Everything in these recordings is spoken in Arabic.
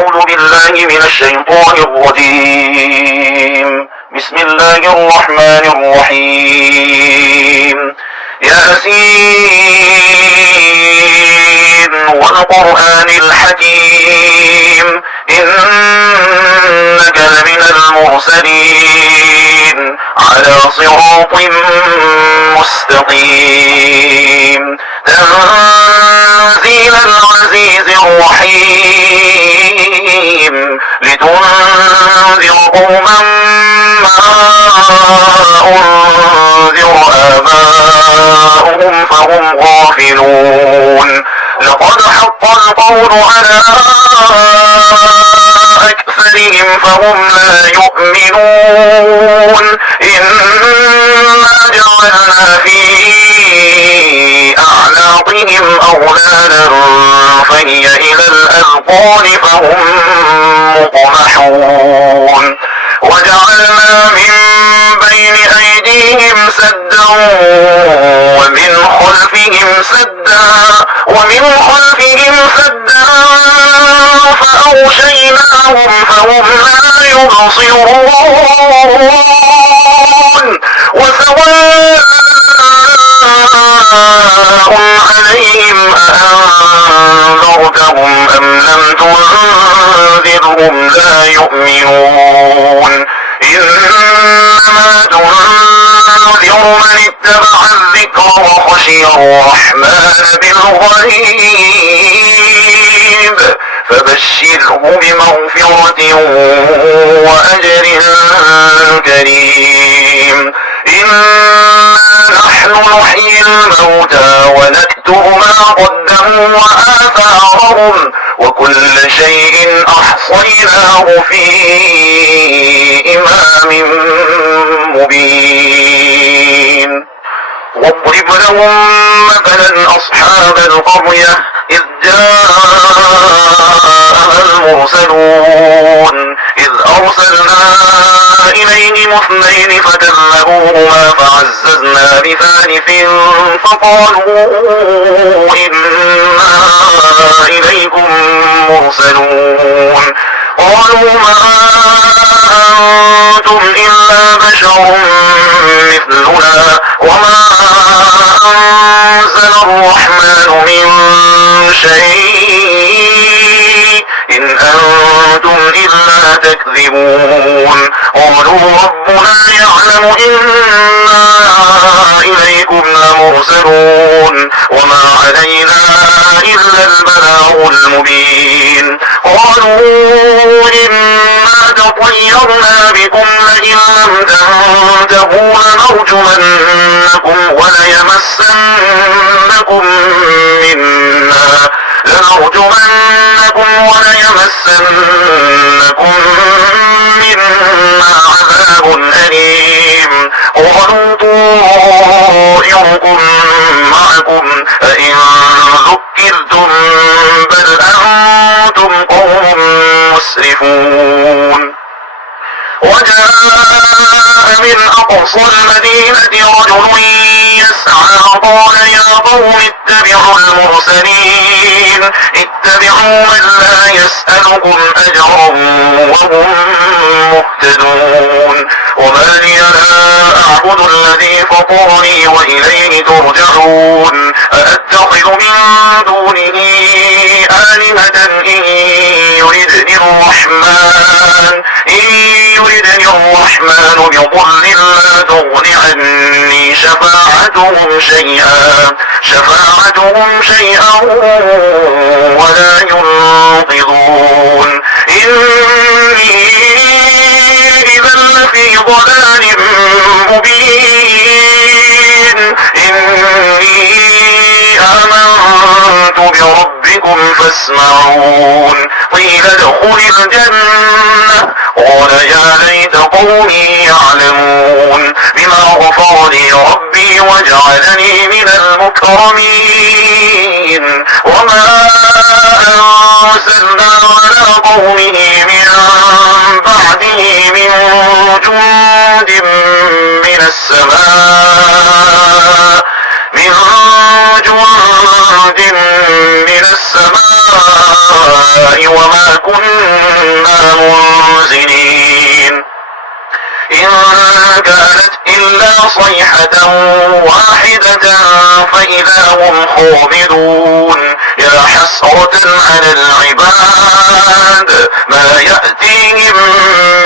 أعوذ بالله من الشيطان الرجيم. بسم الله الرحمن الرحيم. ياسين والقرآن الحكيم إنك لمن المرسلين على صراط مستقيم تنزيل العزيز الرحيم لتنذر قوما ما أنذر آباؤهم فهم غافلون. لقد حق القول على أكثرهم فهم لا يؤمنون. إنا جعلنا في أعناقهم أغلالا فهي إلى الأذقان فهم مقمحون. وجعلنا من بين أيديهم سدا ومن خلفهم سدا فأغشيناهم فهم لا يبصرون. وسواء عليهم أأنذرتهم أم لم تنذرهم لا يؤمنون. إنما تنذر من اتبع الذكر وخشي الرحمن بالغيب فبشره بمغفرة وأجر كريم. إنا نحن نحيي الموتى ونكتب ما قدموا وآثارهم وكل شيء أحصيناه في إمام مبين. واضرب لهم مثلا أصحاب القرية إذ جاءها المرسلون إذ أرسلنا إليهم اثنين فكذبوهما فعززنا بثالث فقالوا إنا إليكم مرسلون. قالوا ما أنتم إلا بشر مثلنا وما أنزل الرحمن من شيء إن أنتم إلا تكذبون. قالوا ربنا يعلم إنا إليكم لمرسلون وما علينا إلا البلاغ المبين. قالوا إنا تطيرنا بكم لئن لم تنتهوا لنرجمنكم وليمسنكم منا عذاب أليم. قالوا طائركم معكم أئن ذكرتم بل أنتم قوم مسرفون. وجاء من أقصى المدينة رجل يسعى قال يا قوم اتبعوا المرسلين اتبعوا من لا يسألكم أجرا وهم مهتدون. وما لي لا أعبد الذي فطرني وإليه ترجعون. أأتخذ من دونه آلهة إن يردني الرحمن بضر لا تغن عني شفاعتهم شيئا ولا ينقذون. إني إذا لفي ضلال مبين. إني آمنت بربكم فاسمعون. قيل ادخل الجنة قال يا ليت قومي يعلمون بما غفر لي ربي وجعلني من المكرمين. وما أرسلنا على قومه من بعده من جند من السماء من جند من السماء وما كنا منزلين إن كانت إلا صيحة واحدة فإذا هم خامدون يا حسرة على العباد ما يأتيهم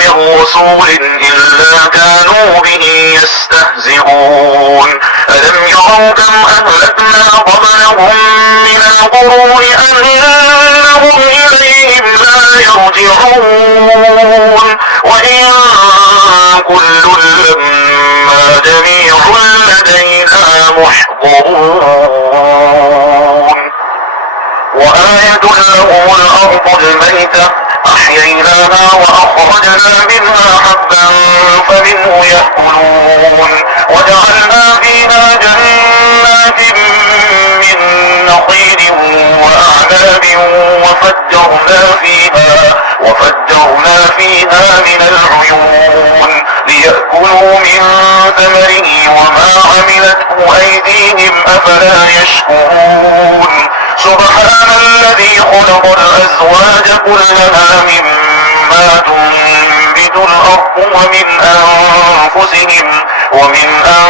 من رسول إلا كانوا به يستهزئون ألم يروا كم أهلكنا قبلهم من القرون أنهم إليهم لا يرجعون وإن كل لما جميع لدينا محضرون وآية لهم الأرض الميتة أحييناها وأخرجنا منها حبا فمنه يأكلون وجعلنا فيها جنات من نخيل وأعناب وفجرنا فيها من العيون ليأكلوا من ثمره وما عملته أيديهم أفلا يشكرون سبحان الذي خلق الأزواج كلها مما تنبت الأرض ومن أنفسهم ومما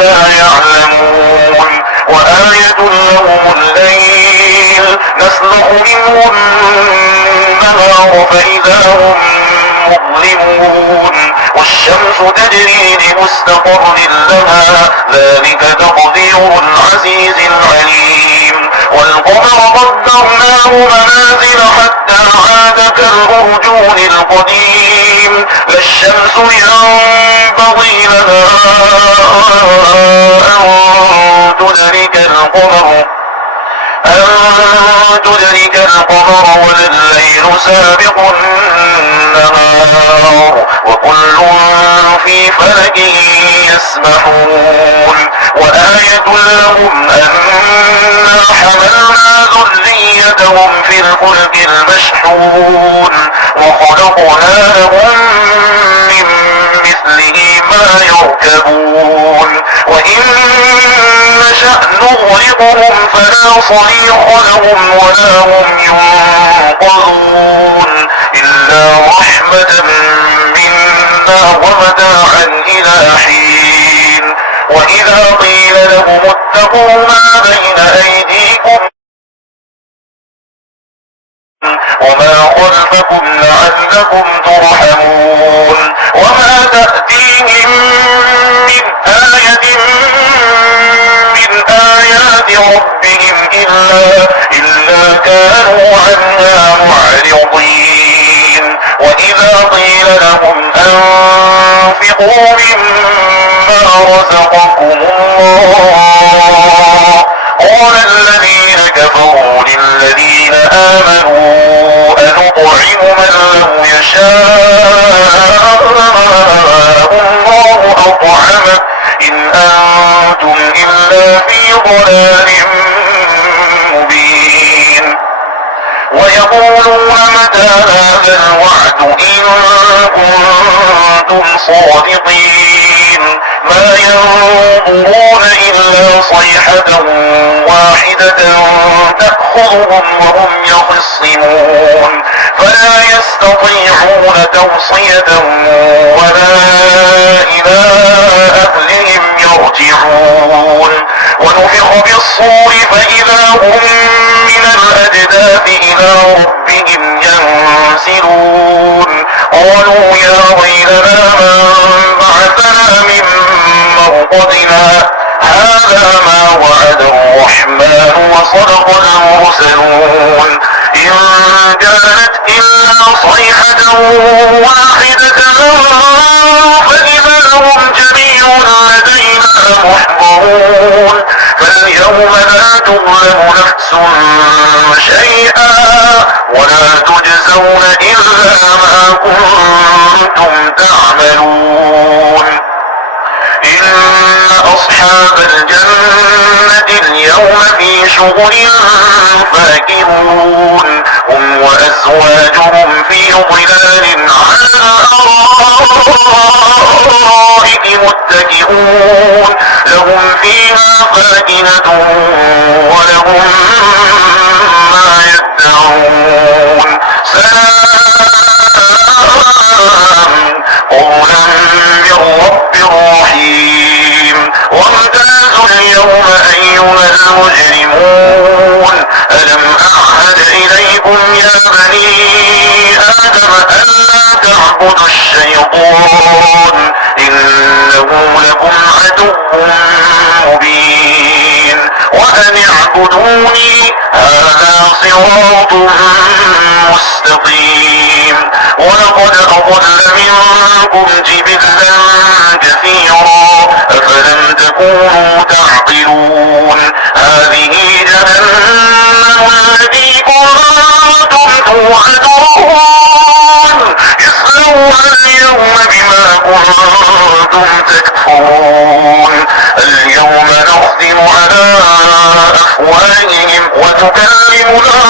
لا يعلمون وآية لهم الليل نسلخ منه النهار فإذا هم مظلمون والشمس تجري لمستقر لها ذلك تقدير العزيز العليم والقمر قدرناه منازل حتى عاد كالأرجون القديم لا الشمس ينبغي لها أن تدرك القمر ولا الليل سابق النهار وكل في فلك يسبحون وآية لهم أنا حملنا ذريتهم في الفلك المشحون وخلقنا لهم من مثله ما يركبون وإن نشأ نغرقهم فلا صريخ لهم ولا هم ينقذون إلا رحمة منا ومتاعا إلى حين وإذا قيل لهم اتقوا ما بين أيديكم وما خلفكم لعلكم ترحمون وما تأتيهم من آية من آيات ربهم إلا كانوا عنها معرضين وإذا قيل لهم أنفقوا مما رزقكم الله قال الذين كفروا للذين آمنوا أنطعم من لو يشاء الله أطعمه إن أنتم إلا في ضلال مبين ويقولون متى هذا الوعد إن كنتم صادقين ما ينظرون إلا صيحة واحدة تأخذهم وهم يخصمون فلا يستطيعون توصية ولا إلى أهلهم يرجعون ونفخ بالصور فإذا هم من الأجداث إلى ربهم ينسلون قالوا يا ويلنا من بعثنا من مرقدنا هذا ما وعد الرحمن وصدق المرسلون إن كانت إلا صيحة واحدة فإذا هم جميع لدينا محضرون فاليوم لا تظلم نفس شيئا ولا تجزون إلا ما كنتم تعملون إن أصحاب الجنة اليوم في شغل فاكهون هم وأزواجهم في ظلال على الأرائك الأرائك متكئون لهم فيها فاكهة ولهم ما يدعون سلام قولا من رب رحيم وامتازوا اليوم أيها المجرمون ألم أعهد إليكم يا بني آدم ألا تعبدوا الشيطان إنه لكم عدو مبين وأن اعبدوني هذا صراط مستقيم ولقد أضل منكم جبلا كثيرا أفلم تكونوا تعقلون هذه جهنم التي كنتم توعدون اصلوها اليوم بما كنتم تكفرون اليوم نختم على أفواههم وتكلمنا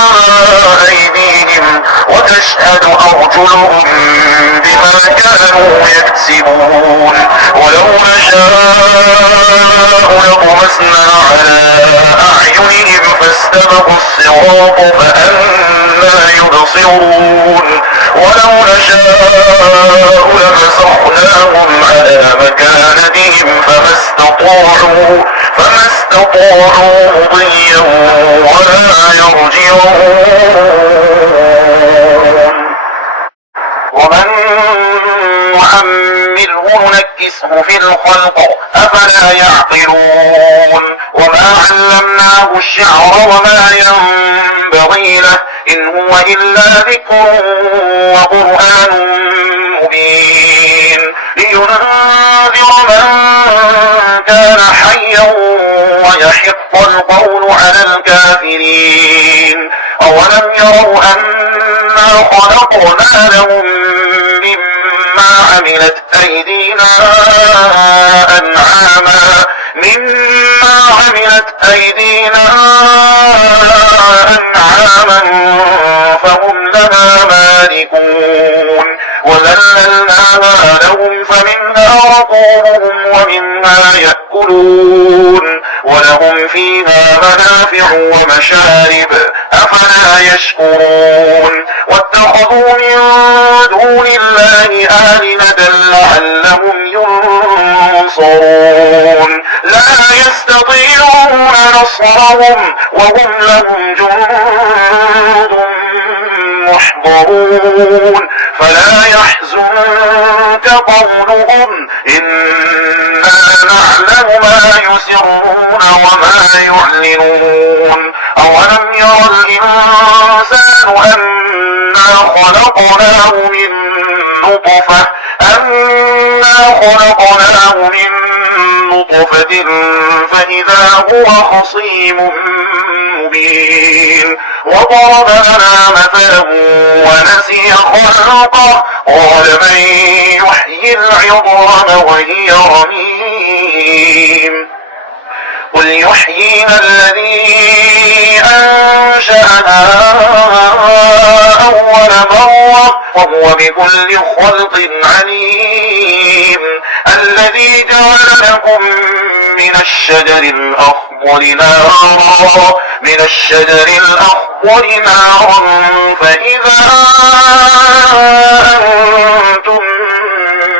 أيديهم وتشهد أرجلهم بما كانوا يكسبون ولو نشاء لطمسنا على أعينهم فاستبقوا الصراط فأنى يبصرون ولو نشاء لمسخناهم على مكانتهم فما استطاعوا مضيا ولا يرجعون ومن نعمره نكسه في الخلق أفلا يعقلون وما علمناه الشعر وما ينبغي له إن هو إلا ذكر وقرآن مبين لينذر من كان حيا ويحق القول على الكافرين أولم يروا أنا خلقنا لهم مما عملت أيدينا أنعاما فهم لها مالكون وذللناها لهم فمنها ركوبهم ومنها يأكلون ولهم فيها منافع ومشارب أفلا يشكرون واتخذوا من دون الله آلهة لعلهم ينصرون لا يستطيعون نصرهم وهم لهم جند محضرون فلا يحزنك قولهم إنا نعلم ما يسرون وما يعلنون أولم ير الإنسان أنا خلقناه من نطفة فإذا هو خصيم مبين وضرب لنا مثلا ونسي خلقه قال من يحيي العظام وهي رميم قل يحييها الذي أنشأها أول مرة وهو بكل خلق عليم الذي جعل لكم من الشجر الأخضر نارا فإذا أنتم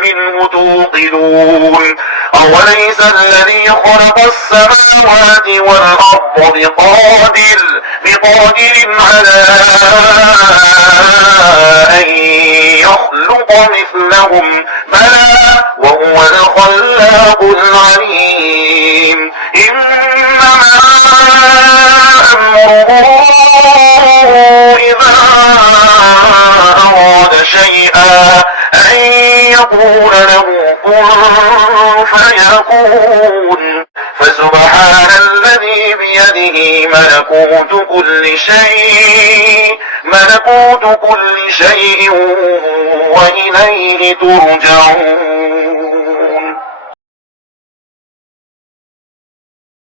منه توقدون أوليس الذي خلق السماوات والأرض بقادر على أن يخلق مثلهم بلى وهو الخلاق العليم إنما أمره إذا أراد شيئا أن يقول له كن فيكون فسبحان الذي بيده ملكوت كل شيء وإليه ترجعون